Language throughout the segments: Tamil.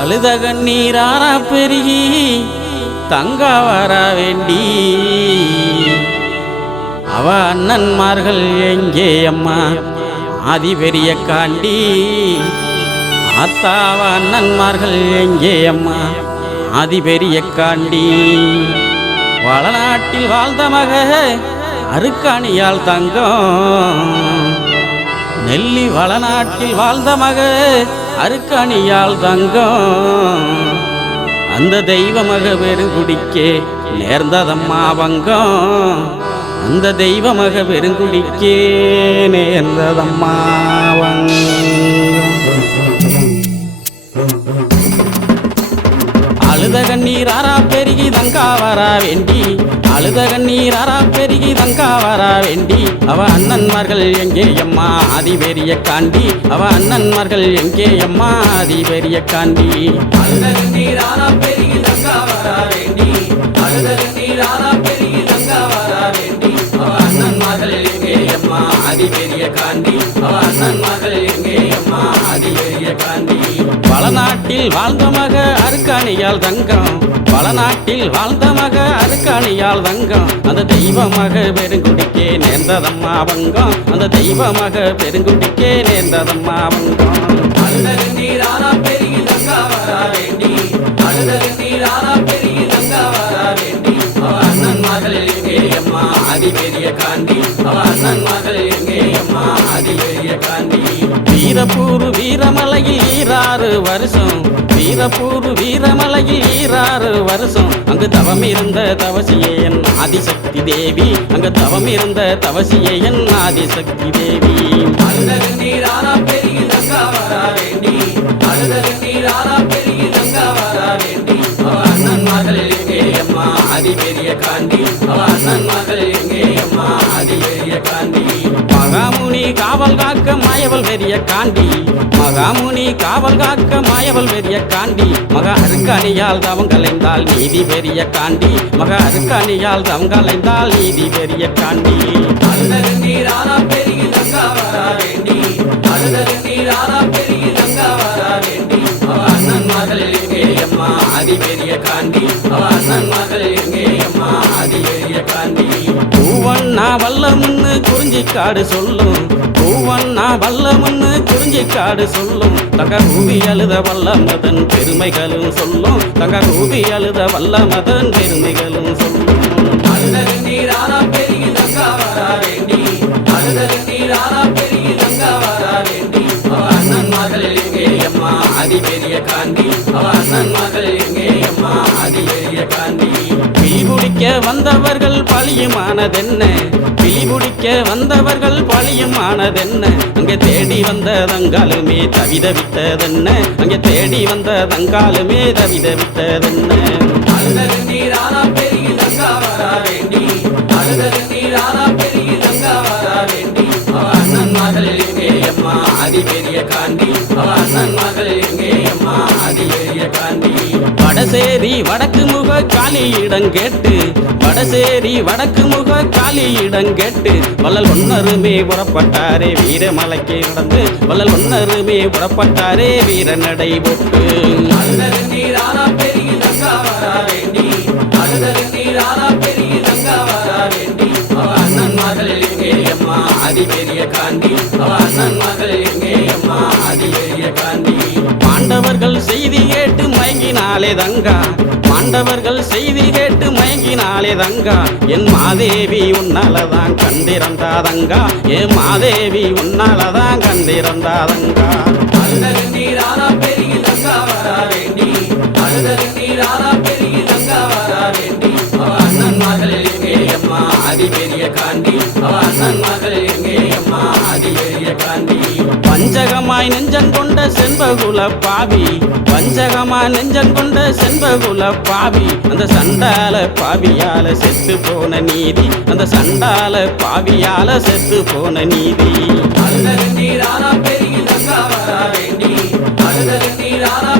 அழுதகன் கண்ணீராரா பெருகி தங்க வர வேண்டி. அவ அண்ணன்மார்கள் எங்கே அம்மா? ஆதி பெரிய காண்டி. அத்தாவ அண்ணன்மார்கள் எங்கே அம்மா? ஆதி பெரிய காண்டி. வளநாட்டில் வாழ்ந்த மக அருக்காணியால் தங்கம். நெல்லி வளநாட்டில் வாழ்ந்த மக அருக்கணியால் தங்கம். அந்த தெய்வ மக பெருங்குடிக்கே நேர்ந்ததம்மா வங்கம் அந்த தெய்வ மக பெருங்குடிக்கே நேர்ந்ததம்மா அழுத கண்ணீர் ஆரா பெருகி தங்கா வரா வேண்டி. அழுத கண்ணீர் ஆரா பெருகி தங்கா வரா வேண்டி. அவ அண்ணன்மார்கள் எங்கே அம்மா? ஆதி பெரிய காண்டி. அவ அண்ணன்மார்கள் எங்கே அம்மா? ஆதி பெரிய காண்டி. அழுத கண்ணீர் ஆறா பெருகி தங்கா வரா வேண்டி. அழுத கண்ணீர் ஆறா பெருகி தங்கா வரா வேண்டி. அவ அண்ணன் மகள் எங்கே அம்மா? அதி பெரிய காண்டி. அவ அண்ணன் மகள் எங்கே அம்மா? அதி பெரிய காண்டி. வளநாட்டில் வாழ்ந்த மக அருக்காணியால் தங்கம். வளநாட்டில் வாழ்ந்த மக அருக்காணியால் தங்கம் அந்த தெய்வ மக பெருங்குடிக்கே நேர்ந்ததம்மா வங்கம். அந்த தெய்வ மக பெருங்குடிக்கே நேர்ந்ததம்மா வங்கம். அழுத கண்ணீர் ஆறா பெருகி தங்கா வரா வேண்டி. அழுத கண்ணீர் பெருகி தங்கா வரா வேண்டி. அண்ணன் மகள் எங்கே அம்மா? அதி பெரிய காண்டி. அண்ணன் மகள் எங்கே அம்மா? அதி பெரிய காண்டி. வீரப்பூர் வீரமலையில் ஈராறு வருஷம். வீரப்பூர் வீரமலையில் ஈராறு வருஷம். அங்கு தவம் இருந்த தவசியே என் ஆதிசக்தி தேவி. அங்கு தவம் இருந்த தவசியே என் ஆதிசக்தி தேவி. அழுத பெருகி வரா வேண்டி. பெருகி வரா வேண்டி. அண்ணன் மகள் எங்கே அம்மா? அதி பெரிய காண்டி அவ அண்ணன் மகள் எங்கே அம்மா? அதி பெரிய காண்டி மகாமுனி காவல் காக்க மாயவல் வெறிய காண்டி மகாமுனி காவல் காக்க மாயவல் வெறிய காண்டி மக அருக்கணியால் தவம் கலைந்தால் நீதி பெரிய காண்டி மக அருக்கணியால் தவம் கலைந்தால் நீதி பெரிய காண்டி அழுத அண்ணன் அம்மா அதி பெரிய காண்டி அவ அண்ணன் மகள் வல்லமுன்னு குறிஞ்சி காடு சொல்லும். பூவண்ணா வல்லமுன்னு குறிஞ்சி காடு சொல்லும். தங்க ரூபி அழுத வல்லமதன் பெருமைகளும் சொல்லும். தங்க ரூபி அழுத வல்லமதன் பெருமைகளும் சொல்லும். அழுத கண்ணீர் பெருகி தங்கா வரா வேண்டி. அழுத கண்ணீர் பெருகி தங்கா வரா வேண்டி. அண்ணன் மகள் எங்கே அம்மா? அதி பெரிய காந்தி அவ அண்ணன் மகள் எங்கே அம்மா? அதி பெரிய காந்தி பிடிக்க வந்தவர்கள் பழியுமானதென்ன? பிடிக்க வந்தவர்கள் பழியுமானதென்ன? அங்கே தேடி வந்த தங்காலுமே தவிதவித்ததென்ன அங்கே தேடி வந்த தங்காலுமே தவிதவித்ததென்ன அழுத கண்ணீர் ஆறா தங்கா வரா வேண்டி அழுத வடசேரி வடக்கு முக காலியிடம் கேட்டு. வடசேரி வடக்கு முக காலியிடம் கேட்டு. வள்ளல் ஒன்னருமே புறப்பட்டாரே வீரமலைக்கு நடந்து. வள்ளல் ஒன்னருமே புறப்பட்டாரே வீர நடை போட்டு அழுத காந்தி. அவ அண்ணன் தங்கா தங்கா. மாண்டவர்கள் செய்தி கேட்டு மயங்கினாலே தங்கா. என் மாதேவி உன்னாலதான் கண்டிருந்தாதங்கா என் மாதேவி உன்னாலதான் கண்டிருந்தாதங்கா ஆறா பெருகி தங்கா வரா வேண்டி. அழுத கண்ணீர் ஆறா பெருகி தங்கா வரா வேண்டி. அவ அண்ணன் மகள் எங்கே அம்மா? அதி பெரிய காண்டி அண்ணன் மகள் எங்கே அம்மா? அதி பெரிய காண்டி. பஞ்சகமாய் நெஞ்சங்கொண்ட செண்பகுல பாவி. பஞ்சகமாய் நெஞ்சங்கொண்ட செண்பகுல பாவி. அந்த சண்டால பாவியால செத்து போன நீதி. அந்த சண்டால பாவியால செத்து போன நீதி. அழுத பெருகி தங்கா வரா வேண்டி.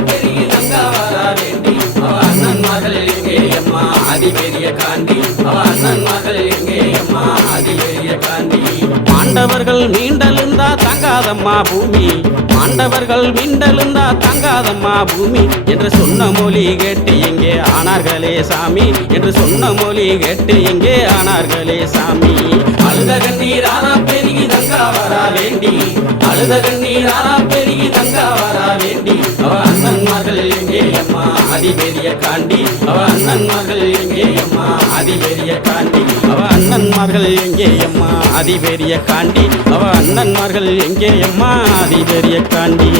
பெருகி தங்கா வரா வேண்டி. அண்ணன் மகள் எங்கே அம்மா? அதி பெரிய காந்தி அண்ணன் மகள் எங்கே அம்மா? அதி பெரிய காந்தி. பாண்டவர்கள் மீண்டெழுந்தா தங்காதம்மா பூமி. ஆண்டவர்கள் மிண்டலுந்தா தங்காதம்மா பூமி. என்று சொன்ன மொழி கேட்டு எங்கே ஆனார்களே சாமி. என்று சொன்ன மொழி கேட்டு எங்கே ஆனார்களே சாமி. அழுத கண்ணீரானா பெருகி தங்கா வரா வேண்டி. அழுத கண்ணீரானா பெருகி தங்கா வரா வேண்டி. அதிபெரிய காண்டி. அவ அண்ணன் மகள் எங்கே அம்மா? அதிபெரிய காண்டி. அவ அண்ணன் மகள் எங்கே அம்மா? அதிபெரிய காண்டி. அவ அண்ணன் மகள் எங்கே அம்மா? அதிபெரிய காண்டி.